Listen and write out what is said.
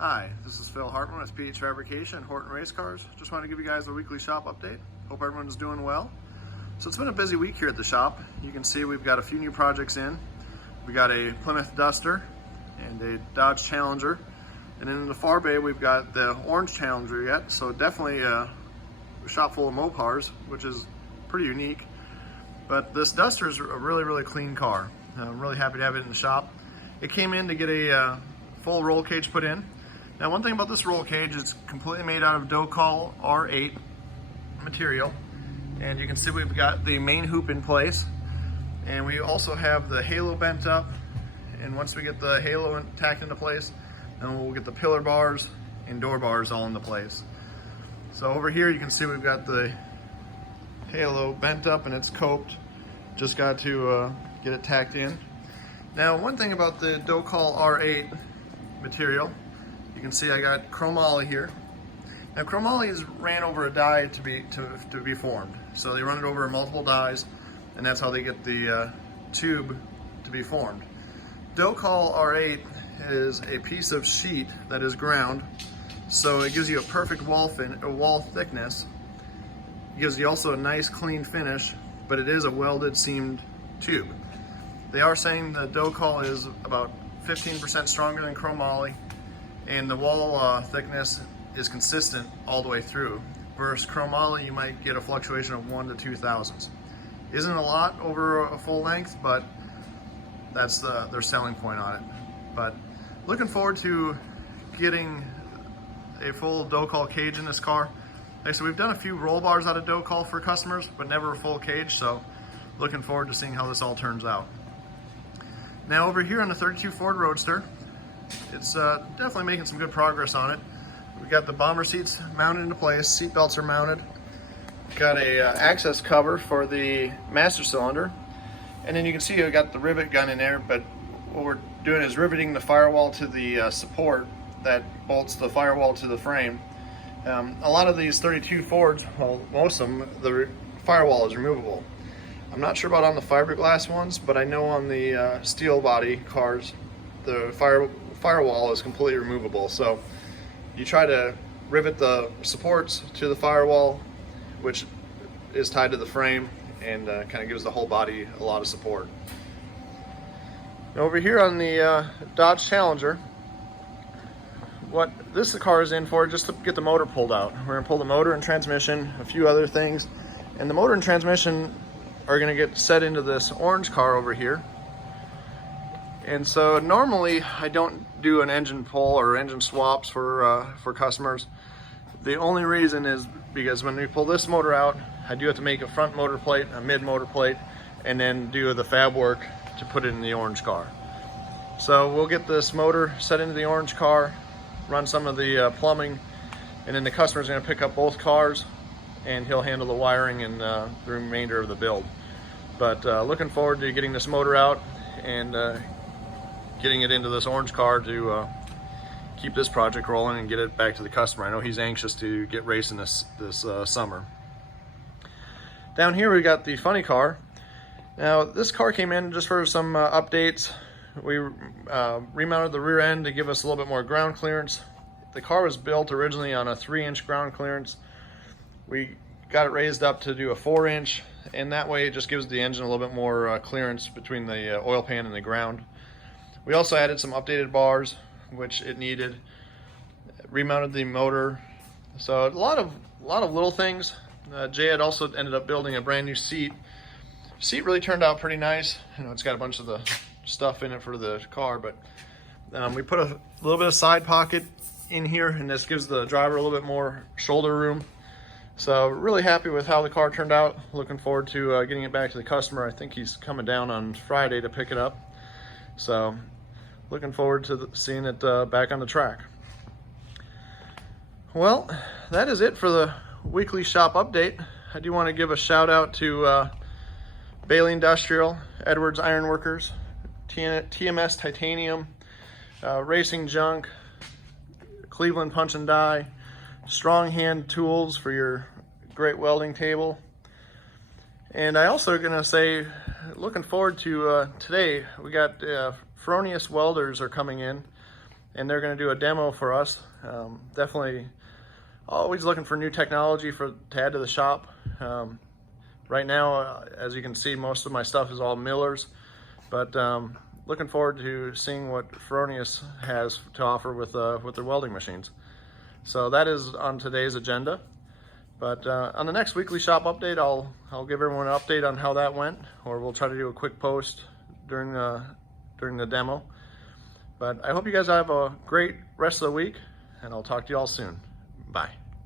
Hi, this is Phil Hartman with PH Fabrication, Horton Race Cars. Just wanted to give you guys a weekly shop update. Hope everyone's doing well. So it's been a busy week here at the shop. You can see we've got a few new projects in. We got a Plymouth Duster and a Dodge Challenger. And in the far bay, we've got the orange Challenger yet. So definitely a shop full of Mopars, which is pretty unique. But this Duster is a really clean car. I'm really happy to have it in the shop. It came in to get a full roll cage put in. Now, one thing about this roll cage, it's completely made out of Docol R8 material. And you can see we've got the main hoop in place. And we also have the halo bent up. And once we get the halo tacked into place, then we'll get the pillar bars and door bars all into place. So over here you can see we've got the halo bent up and it's coped. Just got to get it tacked in. Now, one thing about the Docol R8 material, you can see I got chromoly here. Now, chromoly is ran over a die to be formed. So they run it over multiple dies, and that's how they get the tube to be formed. Docol R8 is a piece of sheet that is ground, so it gives you a perfect wall thickness. It gives you also a nice clean finish, but it is a welded seamed tube. They are saying the Docol is about 15% stronger than chromoly, and the wall thickness is consistent all the way through. Versus chromoly, you might get a fluctuation of 1 to 2 thousandths. Isn't a lot over a full length, but that's their selling point on it. But looking forward to getting a full Docol cage in this car. Like, so we've done a few roll bars out of Docol for customers, but never a full cage, so looking forward to seeing how this all turns out. Now, over here on the 32 Ford Roadster, it's definitely making some good progress on it. We got the bomber seats mounted into place, seat belts are mounted. Got a access cover for the master cylinder, and then you can see I got the rivet gun in there. But what we're doing is riveting the firewall to the support that bolts the firewall to the frame. A lot of these 32 Fords, well, most of them, the firewall is removable. I'm not sure about on the fiberglass ones, but I know on the steel body cars, the firewall is completely removable. So you try to rivet the supports to the firewall, which is tied to the frame, and kind of gives the whole body a lot of support. Now, over here on the Dodge Challenger, what this car is in for, just to get the motor pulled out. We're going to pull the motor and transmission, a few other things, and the motor and transmission are going to get set into this orange car over here. And so normally I don't do an engine pull or engine swaps for customers. The only reason is because when we pull this motor out, I do have to make a front motor plate, a mid motor plate, and then do the fab work to put it in the orange car. So we'll get this motor set into the orange car, run some of the plumbing, and then the customer's going to pick up both cars and he'll handle the wiring and the remainder of the build. But looking forward to getting this motor out and getting it into this orange car to keep this project rolling and get it back to the customer. I know he's anxious to get racing this summer. Down here we got the funny car. Now, this car came in just for some updates. We remounted the rear end to give us a little bit more ground clearance. The car was built originally on a 3-inch ground clearance. We got it raised up to do a 4-inch, and that way it just gives the engine a little bit more clearance between the oil pan and the ground. We also added some updated bars, which it needed. Remounted the motor. So a lot of little things. Jay had also ended up building a brand new seat. Seat really turned out pretty nice. You know, it's got a bunch of the stuff in it for the car, but we put a little bit of side pocket in here, and this gives the driver a little bit more shoulder room. So really happy with how the car turned out. Looking forward to getting it back to the customer. I think he's coming down on Friday to pick it up. So looking forward to seeing it back on the track. Well, that is it for the weekly shop update. I do want to give a shout out to Bailey Industrial, Edwards Ironworkers, TMS Titanium, Racing Junk, Cleveland Punch and Die, Strong Hand Tools for your great welding table. And I also gonna say, looking forward to today, we got Fronius welders are coming in, and they're going to do a demo for us. Definitely always looking for new technology to add to the shop. Right now, as you can see, most of my stuff is all millers, but looking forward to seeing what Fronius has to offer with their welding machines. So that is on today's agenda. But on the next weekly shop update, I'll give everyone an update on how that went, or we'll try to do a quick post during the demo. But I hope you guys have a great rest of the week, and I'll talk to you all soon. Bye.